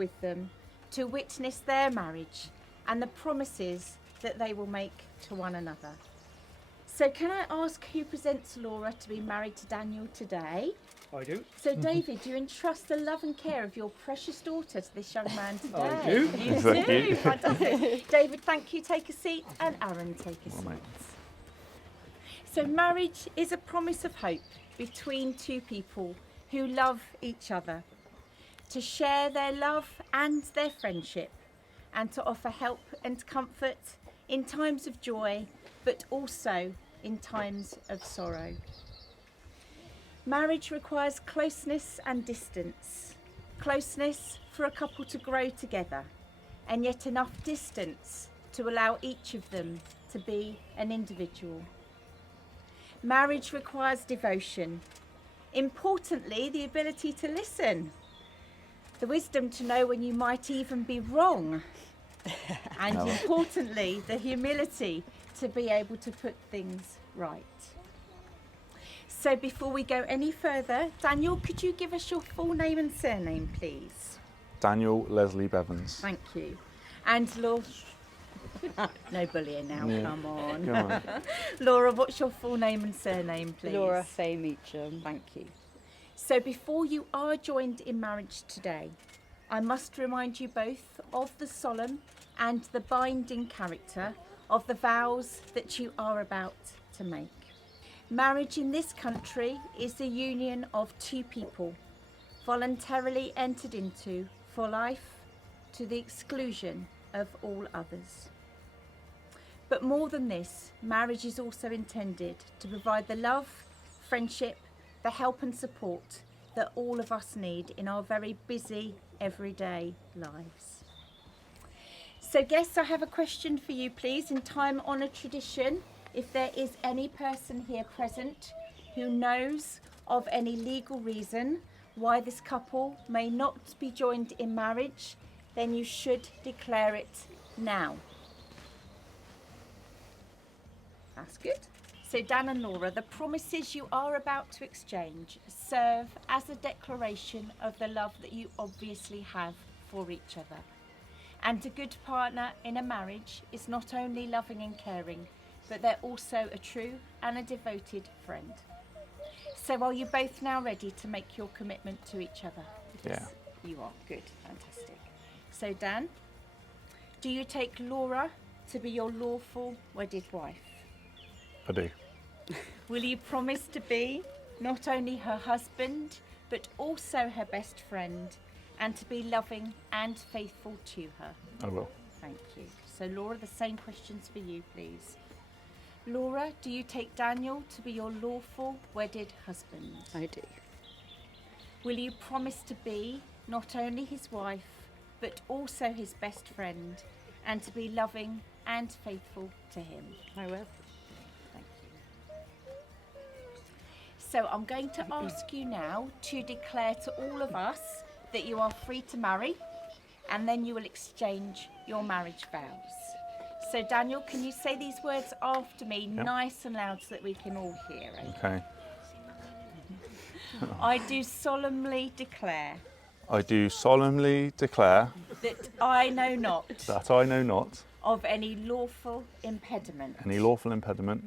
with them to witness their marriage and the promises that they will make to one another. So can I ask who presents Laura to be married to Daniel today? I do. So David, do you entrust the love and care of your precious daughter to this young man today? I do. You Thank do. you. Fantastic. David, thank you. Take a seat. And Aaron, take a seat. mate. So marriage is a promise of hope between two people who love each other, to share their love and their friendship, and to offer help and comfort in times of joy, but also in times of sorrow. Marriage requires closeness and distance. Closeness for a couple to grow together, and yet enough distance to allow each of them to be an individual. Marriage requires devotion. Importantly, the ability to listen. The wisdom to know when you might even be wrong. And importantly, the humility to be able to put things right. So before we go any further, Daniel, could you give us your full name and surname, please? Daniel Leslie Bevans. Thank you. And Laura, no bullying now, Yeah. come on. Come on. Laura, what's your full name and surname, please? Laura Faye Meacham. Thank you. So before you are joined in marriage today, I must remind you both of the solemn and the binding character of the vows that you are about to make. Marriage in this country is the union of two people, voluntarily entered into for life to the exclusion of all others. But more than this, marriage is also intended to provide the love, friendship, the help and support that all of us need in our very busy, everyday lives. So guests, I have a question for you, please. In time-honoured tradition, if there is any person here present who knows of any legal reason why this couple may not be joined in marriage, then you should declare it now. That's good. So Dan and Laura, the promises you are about to exchange serve as a declaration of the love that you obviously have for each other. And a good partner in a marriage is not only loving and caring, but they're also a true and a devoted friend. So are you both now ready to make your commitment to each other? Yeah. You are. Good. Fantastic. So Dan, do you take Laura to be your lawful wedded wife? I do. Will you promise to be not only her husband, but also her best friend, and to be loving and faithful to her? I will. Thank you. So Laura, the same questions for you, please. Laura, do you take Daniel to be your lawful wedded husband? I do. Will you promise to be not only his wife, but also his best friend, and to be loving and faithful to him? I will. Thank you. So I'm going to ask you now to declare to all of us that you are free to marry, and then you will exchange your marriage vows. So Daniel, can you say these words after me, nice and loud, so that we can all hear it? Okay. I do solemnly declare I do solemnly declare that I know not that I know not of any lawful impediment any lawful impediment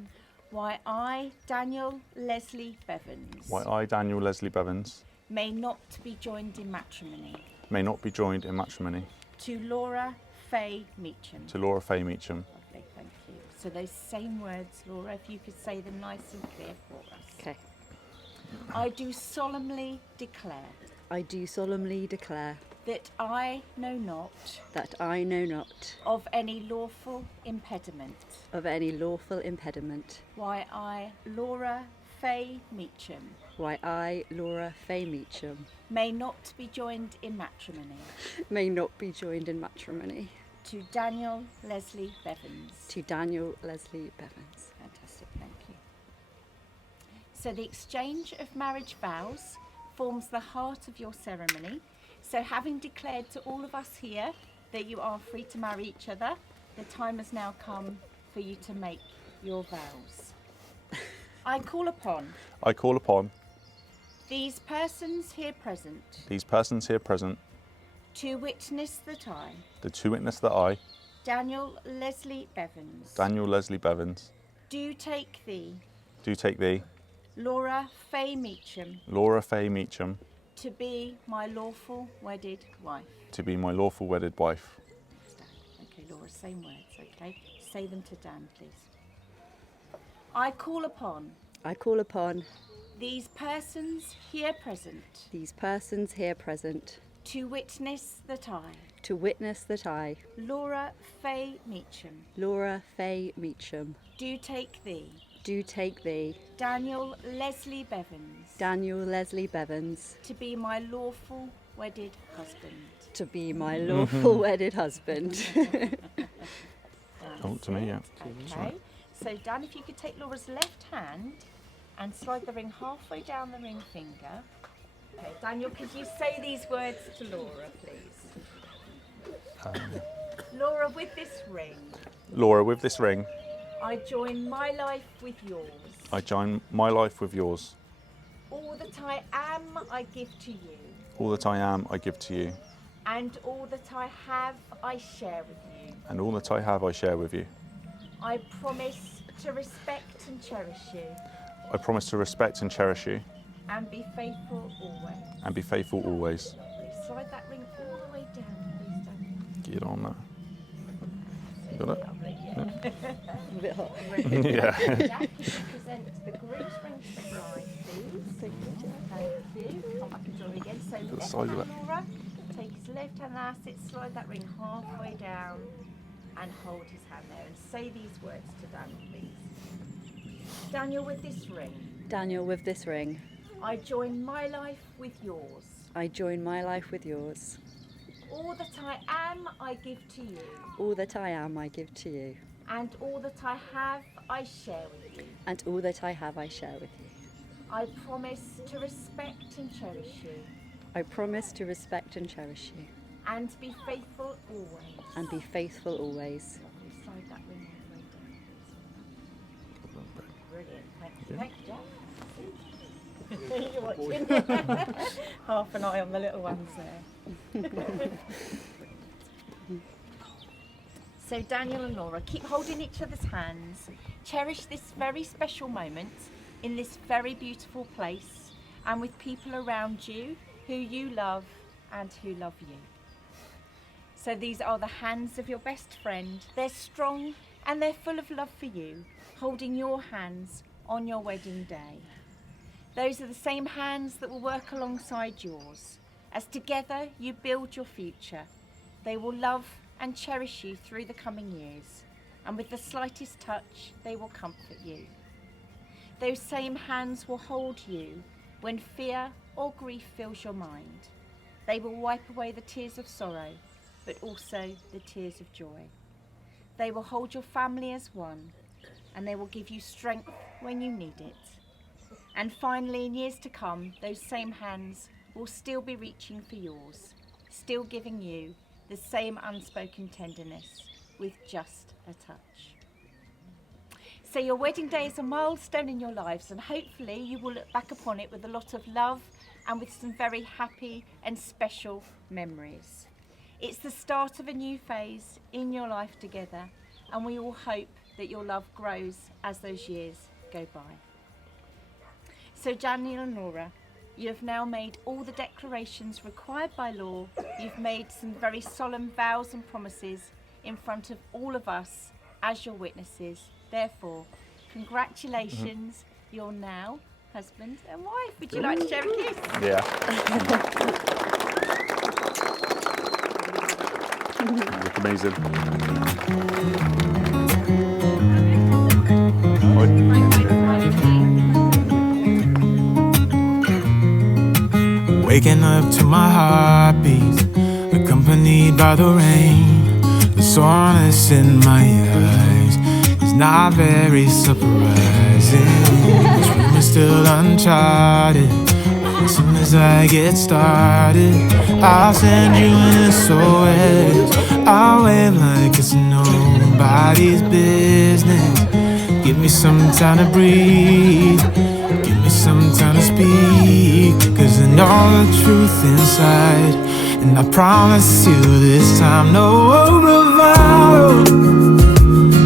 why I, Daniel Leslie Bevans, why I, Daniel Leslie Bevans, may not be joined in matrimony may not be joined in matrimony to Laura Faye Meacham. to Laura Faye Meacham. Lovely, thank you. So those same words, Laura, if you could say them nice and clear for us. Okay. I do solemnly declare I do solemnly declare that I know not that I know not of any lawful impediment of any lawful impediment why I, Laura Faye Meacham, why I, Laura Faye Meacham, may not be joined in matrimony may not be joined in matrimony to Daniel Leslie Bevans. to Daniel Leslie Bevans. Fantastic, thank you. So the exchange of marriage vows forms the heart of your ceremony. So having declared to all of us here that you are free to marry each other, the time has now come for you to make your vows. I call upon I call upon these persons here present these persons here present to witness that I, to witness that I, Daniel Leslie Bevans, Daniel Leslie Bevans, do take thee, do take thee, Laura Fay Meacham, Laura Fay Meacham, to be my lawful wedded wife. to be my lawful wedded wife. Okay, Laura, same words, okay? Say them to Dan, please. I call upon I call upon these persons here present these persons here present to witness that I, to witness that I, Laura Fay Meacham, Laura Fay Meacham, do take thee, do take thee, Daniel Leslie Bevans, Daniel Leslie Bevans, to be my lawful wedded husband. to be my lawful wedded husband. Oh, to me, yeah. Okay, so Dan, if you could take Laura's left hand and slide the ring halfway down the ring finger. Okay, Daniel, could you say these words to Laura, please? Laura, with this ring, Laura, with this ring, I join my life with yours. I join my life with yours. All that I am, I give to you. All that I am, I give to you. And all that I have, I share with you. And all that I have, I share with you. I promise to respect and cherish you. I promise to respect and cherish you. And be faithful always. And be faithful always. Lovely. Slide that ring all the way down, please, Dan. Get on that. You got it? Lovely, yeah. A bit hot. Yeah. Jack, could you present the groom's ring to the bride, please? Thank you. Come back and join me again. So the left size of hand, it. Laura, take his left hand, that's it, slide that ring halfway down and hold his hand there and say these words to Daniel, please. Daniel, with this ring, Daniel, with this ring, I join my life with yours. I join my life with yours. All that I am, I give to you. All that I am, I give to you. And all that I have, I share with you. And all that I have, I share with you. I promise to respect and cherish you. I promise to respect and cherish you. And be faithful always. And be faithful always. Slide that ring all the way down. Brilliant. Thank you. Thank you, Jack. You're watching. Half an eye on the little ones there. So Daniel and Laura, keep holding each other's hands. Cherish this very special moment in this very beautiful place and with people around you who you love and who love you. So these are the hands of your best friend. They're strong and they're full of love for you, holding your hands on your wedding day. Those are the same hands that will work alongside yours. As together you build your future, they will love and cherish you through the coming years, and with the slightest touch, they will comfort you. Those same hands will hold you when fear or grief fills your mind. They will wipe away the tears of sorrow, but also the tears of joy. They will hold your family as one, and they will give you strength when you need it. And finally, in years to come, those same hands will still be reaching for yours, still giving you the same unspoken tenderness with just a touch. So your wedding day is a milestone in your lives, and hopefully you will look back upon it with a lot of love and with some very happy and special memories. It's the start of a new phase in your life together, and we all hope that your love grows as those years go by. So Daniel and Laura, you have now made all the declarations required by law. You've made some very solemn vows and promises in front of all of us as your witnesses. Therefore, congratulations, you're now husband and wife. Would you like to share a kiss? Yeah. You look amazing. Waking up to my heartbeats, accompanied by the rain. The soreness in my eyes is not very surprising. This room is still uncharted. As soon as I get started, I'll send you an SOS. I'll wave like it's nobody's business. Give me some time to breathe. Give me some time to speak. 'Cause I know the truth inside, And I promise you this time, no bravado,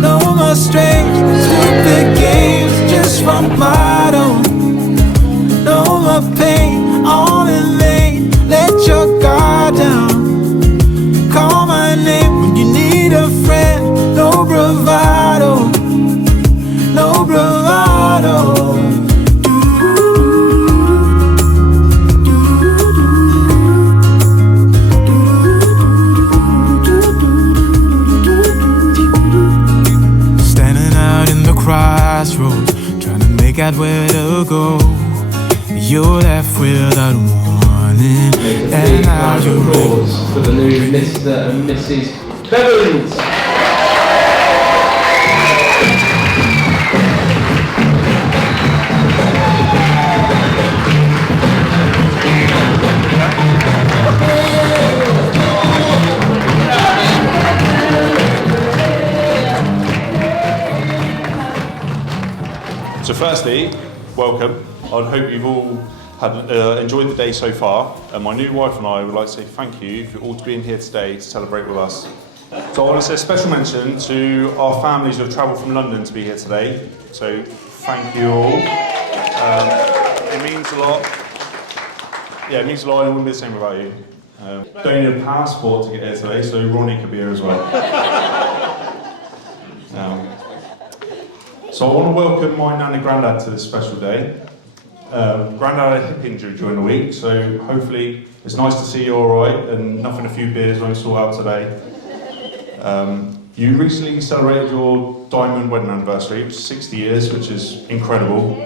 no more strange, stupid games, just from bottom. No more pain, all in vain. Let your guard down. Call my name when you need a friend. No bravado, no bravado. Standing out in the crossroads, trying to make out where to go. You're left without warning, and now you're applause for the new Mr. and Mrs. Bevins. So firstly, welcome. I hope you've all had enjoyed the day so far. And my new wife and I would like to say thank you for all being here today to celebrate with us. So I want to say a special mention to our families who have travelled from London to be here today. So thank you all. It means a lot. Yeah, it means a lot. It wouldn't be the same without you. Don't need a passport to get here today, so Ronnie could be here as well. So I want to welcome my nan and granddad to this special day. Granddad had a hip injury during the week, so hopefully it's nice to see you all right and nothing a few beers won't sort out today. You recently celebrated your diamond wedding anniversary, which is 60 years, which is incredible.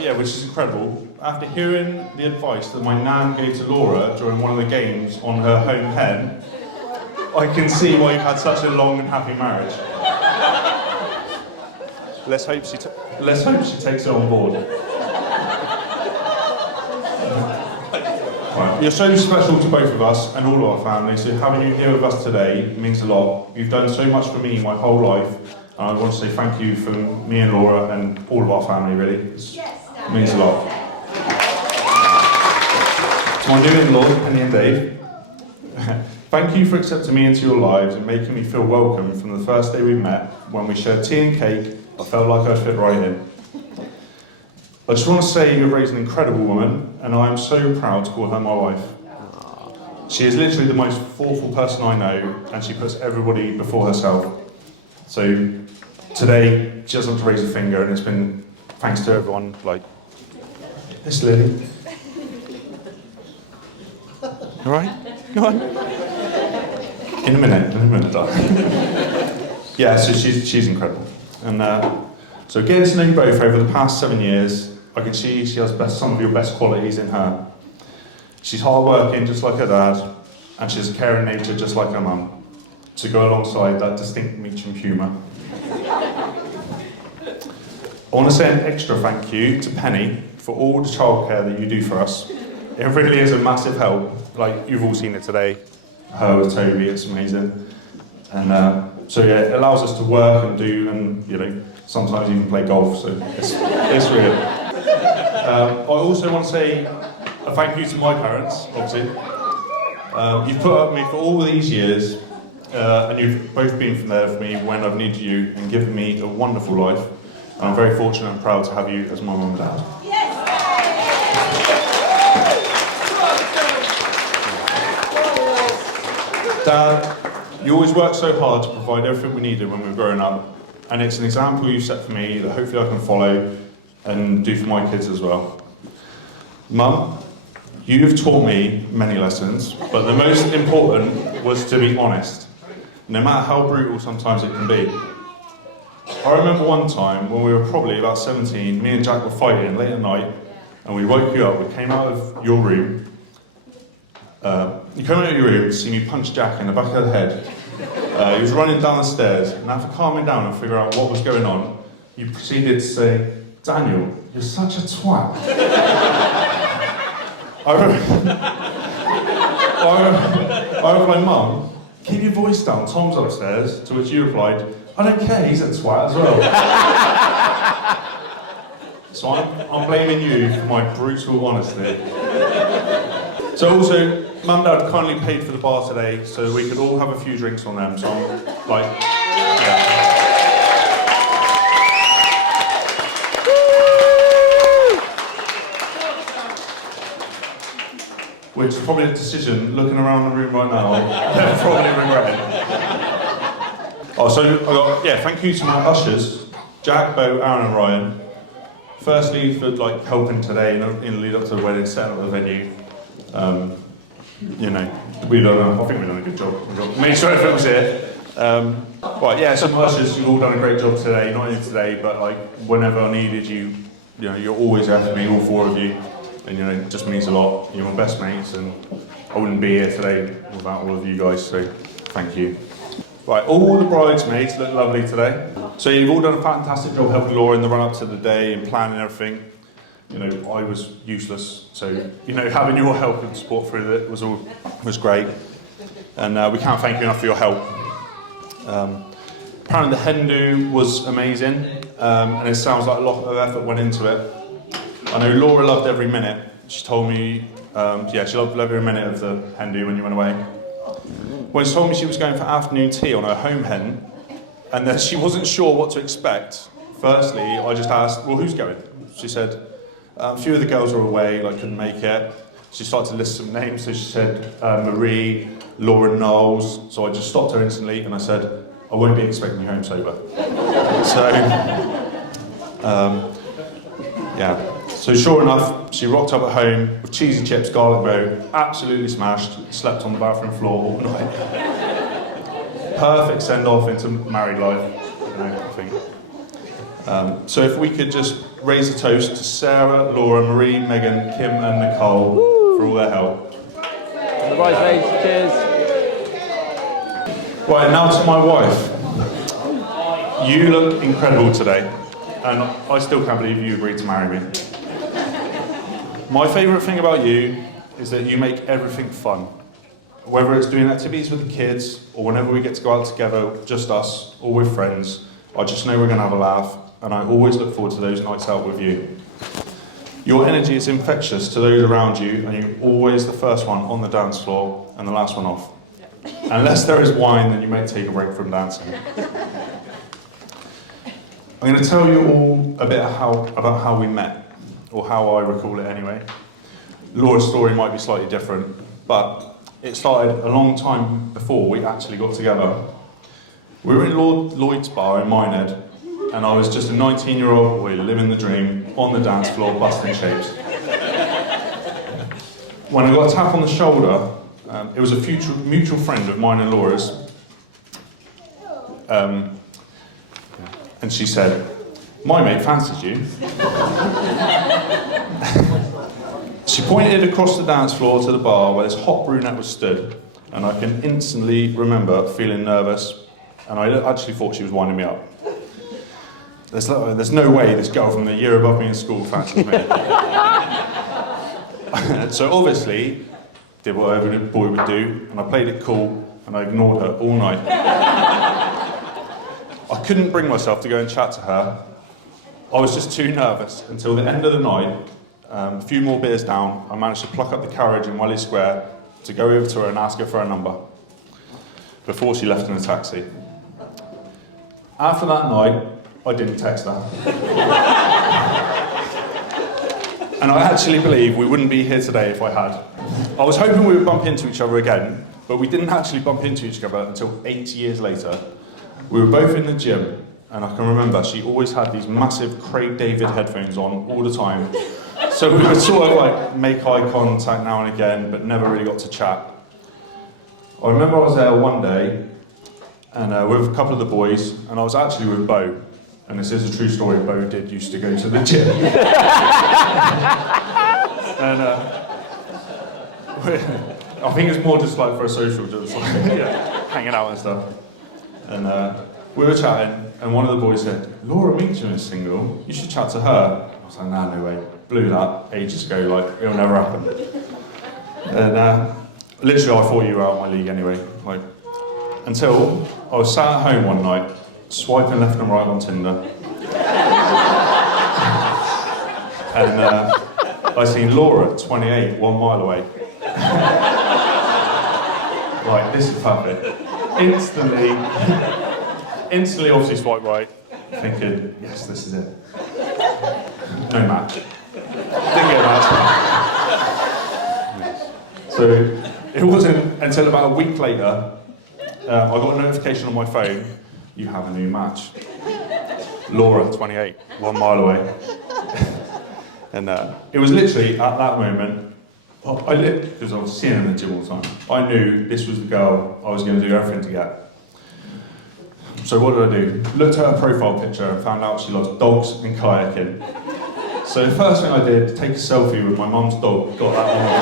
Yeah, which is incredible. After hearing the advice that my nan gave to Laura during one of the games on her home hen, I can see why you've had such a long and happy marriage. Let's hope she takes it on board. Right. You're so special to both of us and all of our families, so having you here with us today means a lot. You've done so much for me my whole life, and I want to say thank you from me and Laura and all of our family, really. It means a lot. To my new in-laws, Penny and Dave, thank you for accepting me into your lives and making me feel welcome from the first day we met. When we shared tea and cake, I felt like I'd fit right in. I just want to say you've raised an incredible woman, and I am so proud to call her my wife. She is literally the most thoughtful person I know, and she puts everybody before herself. So today, she doesn't have to raise a finger, and it's been thanks to everyone, like this Lily. All right? Go on. In a minute, darling. Yeah, so she's incredible. And so getting to know you both over the past 7 years, I can see she has some of your best qualities in her. She's hardworking, just like her dad, and she has a caring nature, just like her mum, to go alongside that distinct Meacham humour. I want to say an extra thank you to Penny for all the childcare that you do for us. It really is a massive help. Like, you've all seen it today. Her with Toby, it's amazing. And so yeah, it allows us to work and do, and you know, sometimes even play golf, so it's really good. I also want to say a thank you to my parents, obviously. You've put up with me for all these years, and you've both been there for me when I've needed you and given me a wonderful life. And I'm very fortunate and proud to have you as my mum and dad. Dad, you always worked so hard to provide everything we needed when we were growing up, and it's an example you set for me that hopefully I can follow and do for my kids as well. Mum, you have taught me many lessons, but the most important was to be honest, no matter how brutal sometimes it can be. I remember one time when we were probably about 17, me and Jack were fighting late at night, and we woke you up. We came out of your room. You came out of your room to see me punch Jack in the back of the head. He was running down the stairs, and after calming down and figuring out what was going on, you proceeded to say, "Daniel, you're such a twat." I replied, "Mum, keep your voice down, Tom's upstairs," to which you replied, "I don't care, he's a twat as well." So I'm blaming you for my brutal honesty. So also, Mum and Dad kindly paid for the bar today so we could all have a few drinks on them. So I'm like, yeah. Which is probably a decision, looking around the room right now, I'm probably regretting. Oh, so thank you to my ushers, Jack, Bo, Aaron and Ryan. Firstly, for helping today in the lead up to the wedding, setting up the venue. I think we've done a good job. We've made sure everyone was here. So my ushers, you've all done a great job today, not only today, but whenever I needed you, you're always there for me, all four of you. And it just means a lot. You're my best mates, and I wouldn't be here today without all of you guys, so thank you. Right, all the bridesmaids look lovely today. So you've all done a fantastic job helping Laura in the run-up to the day and planning everything. I was useless, so having your help and support through it was great. And we can't thank you enough for your help. Apparently the hen do was amazing, and it sounds like a lot of effort went into it. I know Laura loved every minute. She told me, she loved every minute of the hen do when you went away. When she told me she was going for afternoon tea on her home hen, and that she wasn't sure what to expect, firstly, I just asked, well, who's going? She said, a few of the girls were away, couldn't make it. She started to list some names, so she said Marie, Laura Knowles, so I just stopped her instantly, and I said, I won't be expecting you home sober. So sure enough, she rocked up at home with cheesy chips, garlic bread, absolutely smashed, slept on the bathroom floor all night. Perfect send-off into married life, I think. So if we could just raise a toast to Sarah, Laura, Marie, Megan, Kim and Nicole for all their help. And the bridesmaids, cheers. Right, now to my wife. You look incredible today, and I still can't believe you agreed to marry me. My favourite thing about you is that you make everything fun. Whether it's doing activities with the kids, or whenever we get to go out together, just us, or with friends, I just know we're going to have a laugh, and I always look forward to those nights out with you. Your energy is infectious to those around you, and you're always the first one on the dance floor, and the last one off. Unless there is wine, then you may take a break from dancing. I'm going to tell you all a bit about how we met. Or how I recall it anyway. Laura's story might be slightly different, but it started a long time before we actually got together. We were in Lloyd's bar in Minehead, and I was just a 19-year-old boy living the dream, on the dance floor, busting shapes. When I got a tap on the shoulder, it was a mutual friend of mine and Laura's, and she said, my mate fancies you. She pointed across the dance floor to the bar where this hot brunette was stood, and I can instantly remember feeling nervous, and I actually thought she was winding me up. There's no way this girl from the year above me in school fancies me. So obviously, did what every boy would do, and I played it cool, and I ignored her all night. I couldn't bring myself to go and chat to her. I was just too nervous until the end of the night. A few more beers down, I managed to pluck up the courage in Wally Square to go over to her and ask her for her number before she left in a taxi. After that night, I didn't text her. And I actually believe we wouldn't be here today if I had. I was hoping we would bump into each other again, but we didn't actually bump into each other until 8 years later. We were both in the gym, and I can remember she always had these massive Craig David headphones on all the time. So we would sort of make eye contact now and again, but never really got to chat. I remember I was there one day, and with a couple of the boys, and I was actually with Bo. And this is a true story, Bo used to go to the gym. And I think it's more just for a social, just hanging out and stuff. And we were chatting, and one of the boys said, Laura Meacham is single, you should chat to her. I was like, nah, no way. Blew that ages ago, it'll never happen. And literally I thought you were out of my league anyway. Until I was sat at home one night, swiping left and right on Tinder. And I seen Laura, 28, 1 mile away. Right, this is perfect. Instantly, obviously swipe right, thinking, yes, this is it. No match. Didn't get a match. So it wasn't until about a week later, I got a notification on my phone, you have a new match. Laura, 28, 1 mile away. And it was literally at that moment, because I was seeing her in the gym all the time, I knew this was the girl I was going to do everything to get. So what did I do? Looked at her profile picture and found out she loves dogs and kayaking. So the first thing I did, take a selfie with my mum's dog, got that on my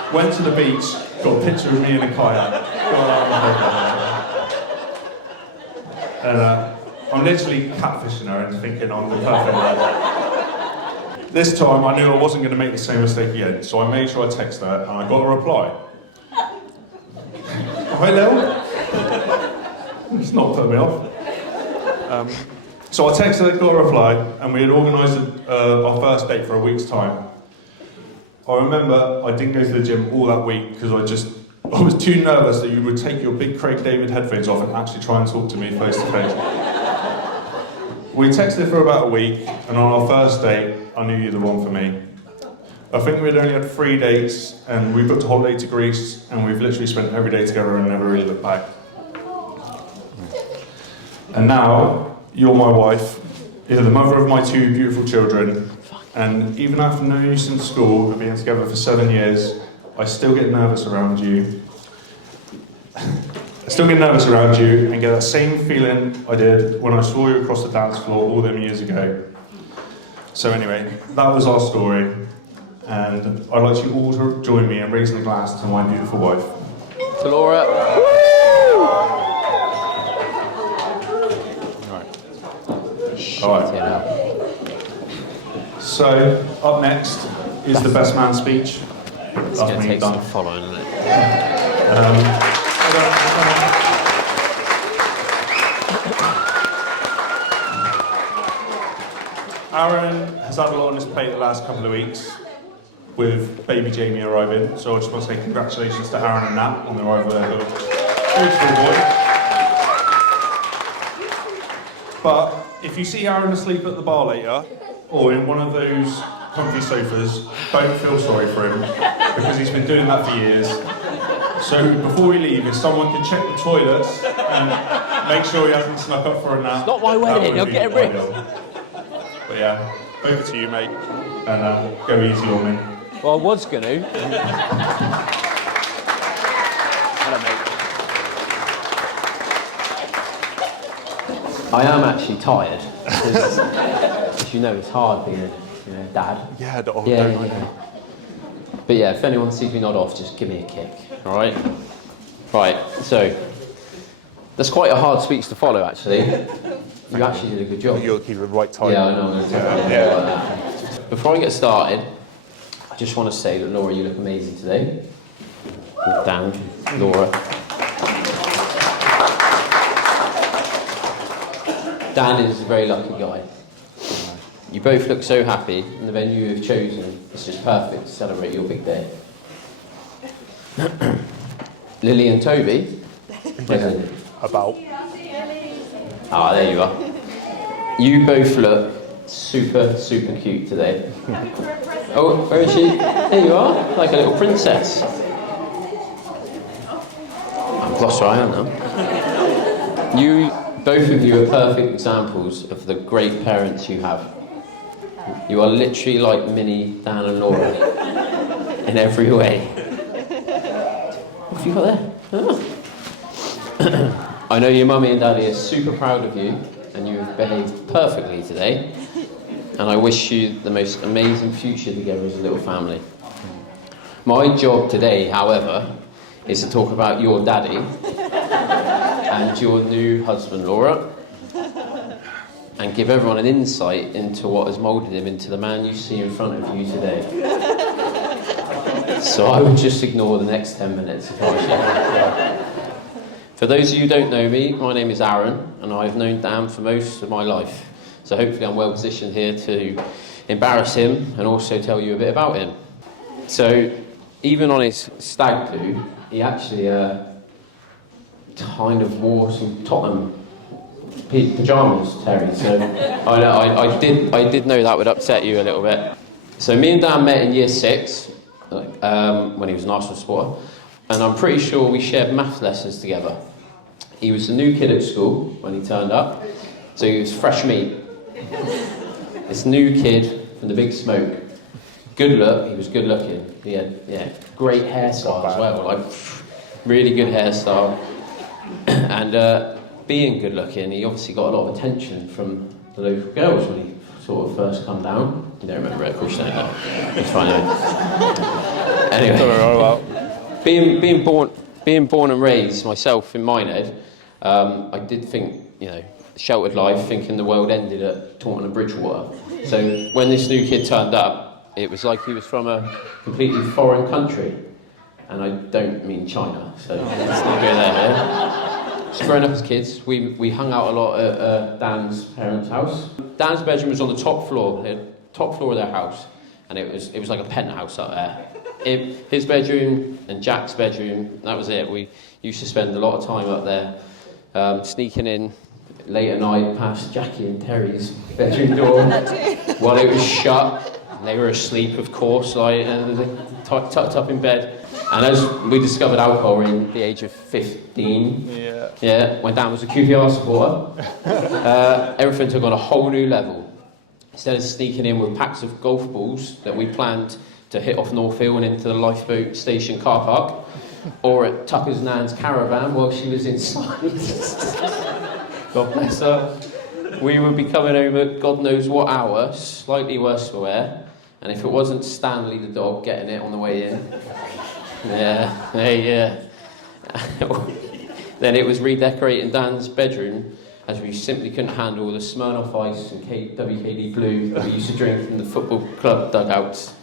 profile. Went to the beach, got a picture of me in a kayak, got that on my profile. And I'm literally catfishing her and thinking I'm the perfect man. This time I knew I wasn't going to make the same mistake again, so I made sure I texted her and I got a reply. Right, Lil? It's not put me off. So I texted her, got a reply, and we had organised our first date for a week's time. I remember I didn't go to the gym all that week because I was too nervous that you would take your big Craig David headphones off and actually try and talk to me face to face. We texted for about a week, and on our first date, I knew you were the one for me. I think we'd only had 3 dates, and we booked a holiday to Greece, and we've literally spent every day together and never really looked back. And now, you're my wife, you're the mother of my 2 beautiful children, and even after knowing you since school and being together for 7 years, I still get nervous around you. I still get nervous around you and get that same feeling I did when I saw you across the dance floor all them years ago. So anyway, that was our story, and I'd like you all to join me in raising a glass to my beautiful wife. To Laura. All right. So, up next is the best man speech. It's going to take some following, isn't it? Aaron has had a lot on his plate the last couple of weeks with baby Jamie arriving, so I just want to say congratulations to Aaron and Nat on the arrival of their little beautiful boy. But if you see Aaron asleep at the bar later, or in one of those comfy sofas, don't feel sorry for him, because he's been doing that for years. So before we leave, if someone could check the toilets and make sure he hasn't snuck up for a nap. It's not my wedding, he'll get a ring. But yeah, over to you, mate, and go easy on me. Well, I was going to. Hello, mate. I am actually tired, because, as you know, it's hard being a dad. Yeah, don't. But yeah, if anyone sees me nod off, just give me a kick, all right? Right, so, that's quite a hard speech to follow, actually. You actually did a good job. You'll keep it right tight. Yeah, I know. Like that. Before I get started, I just want to say that Laura, you look amazing today. Down, Laura. Dan is a very lucky guy. You both look so happy, and the venue you've chosen is just perfect to celebrate your big day. Lily and Toby? About. Ah, there you are. You both look super, super cute today. Oh, where is she? There you are, like a little princess. I've lost where I am now. Both of you are perfect examples of the great parents you have. You are literally like mini Dan and Laura in every way. What have you got there? Oh. I know your mummy and daddy are super proud of you, and you have behaved perfectly today, and I wish you the most amazing future together as a little family. My job today, however, is to talk about your daddy and your new husband, Laura, and give everyone an insight into what has moulded him into the man you see in front of you today. So I would just ignore the next 10 minutes if I was you. For those of you who don't know me, my name is Aaron, and I've known Dan for most of my life. So hopefully I'm well positioned here to embarrass him and also tell you a bit about him. So even on his stag do, he actually kind of wore some Tottenham pyjamas, Terry. So I did know that would upset you a little bit. So me and Dan met in year 6 when he was an Arsenal supporter, and I'm pretty sure we shared maths lessons together. He was the new kid at school when he turned up, so he was fresh meat. This new kid from the Big Smoke. Good look, he was good looking. He had great hairstyle as well, like really good hairstyle. And being good looking, he obviously got a lot of attention from the local girls when he sort of first come down. You don't remember it, of course you don't know. It's fine. Anyway, being born and raised myself in Minehead, I did think, sheltered life, thinking the world ended at Taunton and Bridgewater. So when this new kid turned up, it was like he was from a completely foreign country. And I don't mean China, so let's not go there. Yeah? So growing up as kids, we hung out a lot at Dan's parents' house. Dan's bedroom was on the top floor, the top floor of their house, and it was like a penthouse up there. His bedroom and Jack's bedroom, that was it. We used to spend a lot of time up there, sneaking in late at night past Jackie and Terry's bedroom door while it was shut. They were asleep, of course, tucked up in bed. And as we discovered alcohol in the age of 15, when Dan was a QPR supporter, everything took on a whole new level. Instead of sneaking in with packs of golf balls that we planned to hit off North Hill and into the lifeboat station car park, or at Tucker's nan's caravan while she was inside, God bless her, we would be coming home at God knows what hour, slightly worse for wear, and if it wasn't Stanley the dog getting it on the way in, then it was redecorating Dan's bedroom, as we simply couldn't handle the Smirnoff Ice and WKD Blue that we used to drink from the football club dugouts.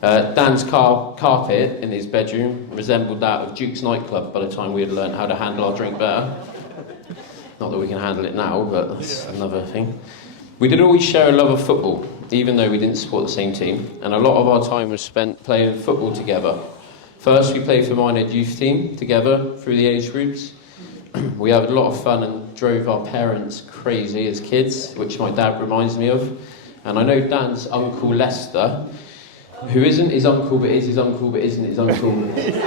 Dan's carpet in his bedroom resembled that of Duke's nightclub by the time we had learned how to handle our drink better. Not that we can handle it now, but that's another thing. We did always share a love of football, even though we didn't support the same team, and a lot of our time was spent playing football together. First, we played for Minehead youth team together through the age groups. We had a lot of fun and drove our parents crazy as kids, which my dad reminds me of. And I know Dan's uncle Lester, who isn't his uncle but is his uncle but isn't his uncle,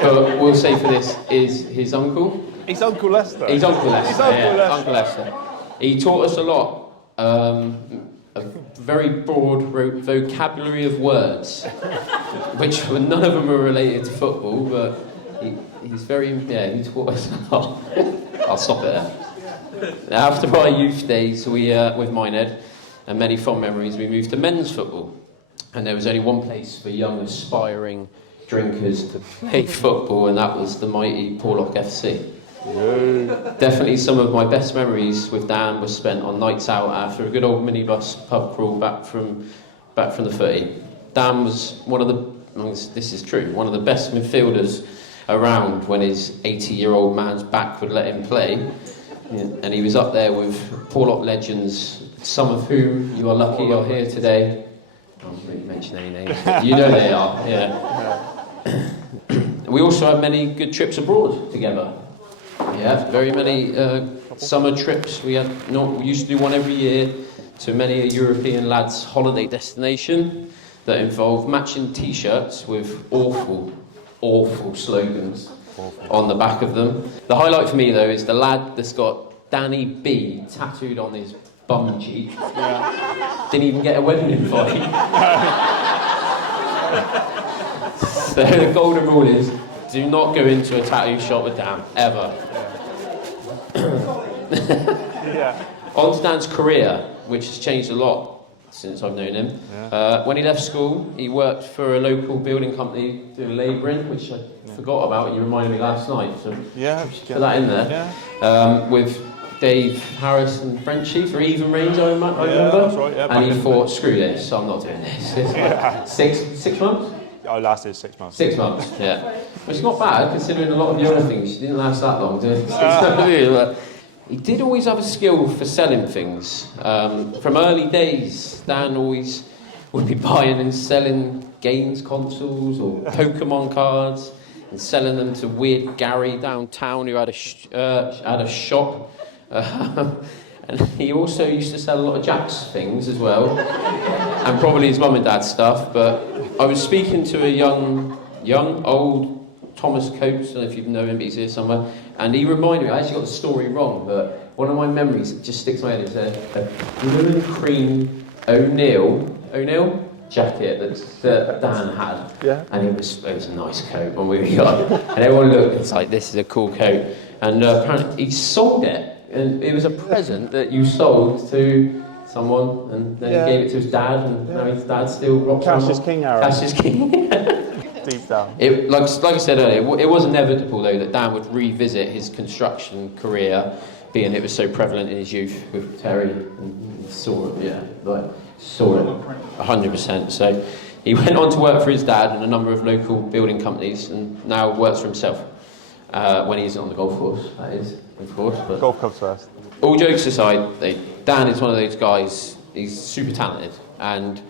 but we'll say for this, is his uncle. He's Uncle Lester. He's Uncle Lester. He's Uncle Lester. Uncle Lester. He taught us a lot, a very broad vocabulary of words, which none of them are related to football, but he's very, he taught us a lot. I'll stop it there. After our youth days with Minehead and many fond memories, we moved to men's football. And there was only one place for young, aspiring drinkers to play football, and that was the mighty Porlock FC. Definitely some of my best memories with Dan was spent on nights out after a good old minibus pub crawl back from the footy. Dan was one of the best midfielders around when his 80-year-old man's back would let him play. And he was up there with Porlock legends, some of whom you are lucky are here today. I won't really mention any names, but you know they are, yeah. We also had many good trips abroad together. Yeah, very many summer trips. We used to do one every year to many a European lad's holiday destination that involved matching T-shirts with awful slogans on the back of them. The highlight for me, though, is the lad that's got Danny B tattooed on his bum cheek. Yeah. Didn't even get a wedding invite. So the golden rule is, do not go into a tattoo shop with Dan, ever. Yeah. On to Dan's career, which has changed a lot since I've known him. Yeah. When he left school, he worked for a local building company doing labouring, which I forgot about, and you reminded me last night, so put that in there. Yeah. With Dave Harris and Frenchie for Even Range, I remember. That's right, yeah. And he thought, screw this, I'm not doing this. It's like six months? I lasted 6 months. 6 months, yeah. Which is not bad, considering a lot of the other things. She didn't last that long, did it? he did always have a skill for selling things. From early days, Dan always would be buying and selling games consoles or Pokemon cards and selling them to Weird Gary downtown, who had a shop. And he also used to sell a lot of Jack's things as well, and probably his mum and dad's stuff. But I was speaking to a young, old Thomas Coates, I don't know if you know him, but he's here somewhere, and he reminded me, I actually got the story wrong, but one of my memories that just sticks in my head is a blue and cream O'Neill jacket that Dan had. Yeah. And it was a nice coat when we got it. And everyone looked, it's like, this is a cool coat. And apparently he sold it. And it was a present that you sold to someone, and then he gave it to his dad, and now his dad still rocks Cash on. is king, Aaron. Cash is king. Deep down. Like I said earlier, it was inevitable though that Dan would revisit his construction career, being it was so prevalent in his youth with Terry, and saw it 100%. So he went on to work for his dad in a number of local building companies, and now works for himself when he's on the golf course. That is, of course. But Golf comes first. all jokes aside, Dan is one of those guys. He's super talented, and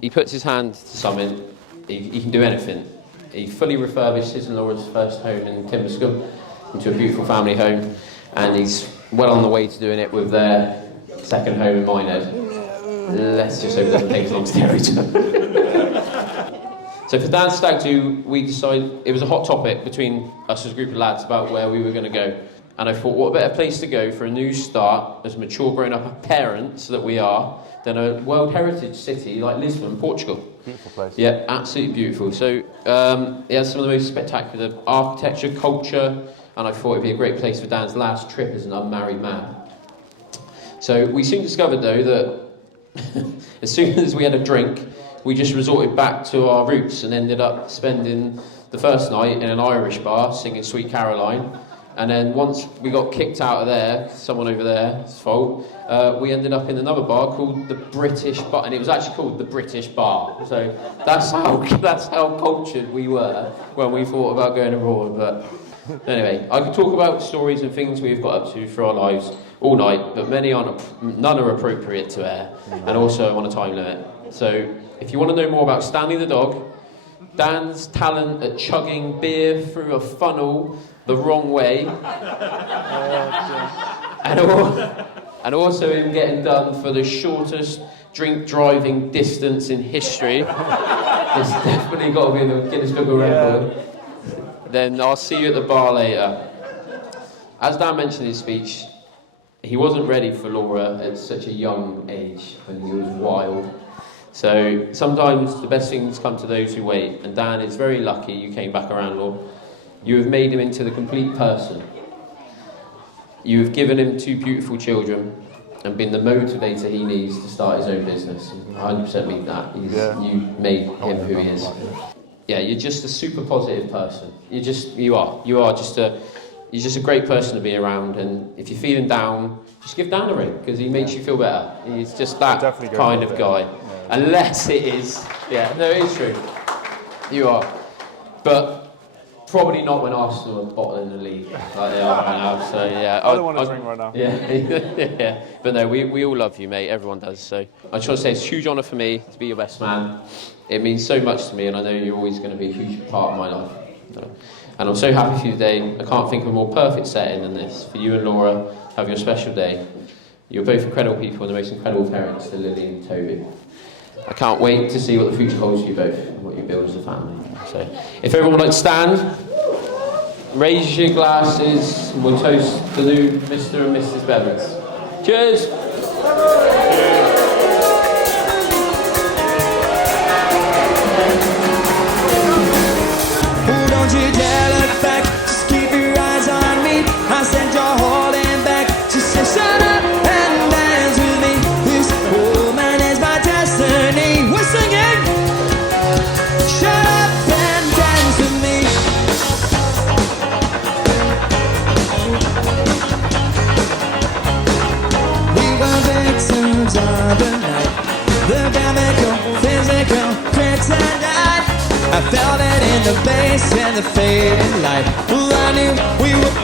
he puts his hand to something. He can do anything. He fully refurbished his and Laura's first home in Timberscombe into a beautiful family home, and he's well on the way to doing it with their second home in Minehead. Let's just hope it doesn't take as long as Terry to. So for Dan's stag do, we decided it was a hot topic between us as a group of lads about where we were going to go. And I thought, what a better place to go for a new start as mature grown-up parents that we are than a World Heritage city like Lisbon, Portugal. Beautiful place. Yeah, absolutely beautiful. So it has some of the most spectacular architecture, culture, and I thought it'd be a great place for Dan's last trip as an unmarried man. So we soon discovered, though, that as soon as we had a drink, we just resorted back to our roots and ended up spending the first night in an Irish bar singing Sweet Caroline. And then once we got kicked out of there, someone over there's fault, we ended up in another bar called the British Bar, and it was actually called the British Bar. So that's how cultured we were when we thought about going abroad. But anyway, I could talk about stories and things we've got up to for our lives all night, but none are appropriate to air, and also on a time limit. So if you want to know more about Stanley the dog, Dan's talent at chugging beer through a funnel the wrong way, and also him getting done for the shortest drink driving distance in history. It's definitely got to be in the Guinness Book of Record. Then I'll see you at the bar later. As Dan mentioned in his speech, he wasn't ready for Laura at such a young age when he was wild. So sometimes the best things come to those who wait, and Dan is very lucky you came back around, Laura. You have made him into the complete person. You have given him 2 beautiful children and been the motivator he needs to start his own business. I 100% mean that. You made him who he is. Yeah, you're just a super positive person. You are just a great person to be around, and if you're feeling down, just give Dan a ring, because he makes you feel better. He's just that kind of guy. Yeah. Unless it is, it is true. You are. But probably not when Arsenal are bottling the league like they are right now. So yeah, I don't want to drink right now. Yeah. But no, we all love you, mate. Everyone does. So I just want to say it's a huge honour for me to be your best man. It means so much to me, and I know you're always going to be a huge part of my life. And I'm so happy for you today. I can't think of a more perfect setting than this for you and Laura to have your special day. You're both incredible people and the most incredible parents to Lily and Toby. I can't wait to see what the future holds for you both and what you build as a family. So, if everyone would like to stand, raise your glasses, and we'll toast the new Mr. and Mrs. Bevins. Cheers! Don't you dare look back, just keep your eyes on me. I said you're holding back, just say shut up and dance with me. This woman is my destiny. We're singing. Shut up and dance with me. We were victims of the night, the chemical, physical, kryptonite. I felt it in the bass and the fading light. Well, I knew we were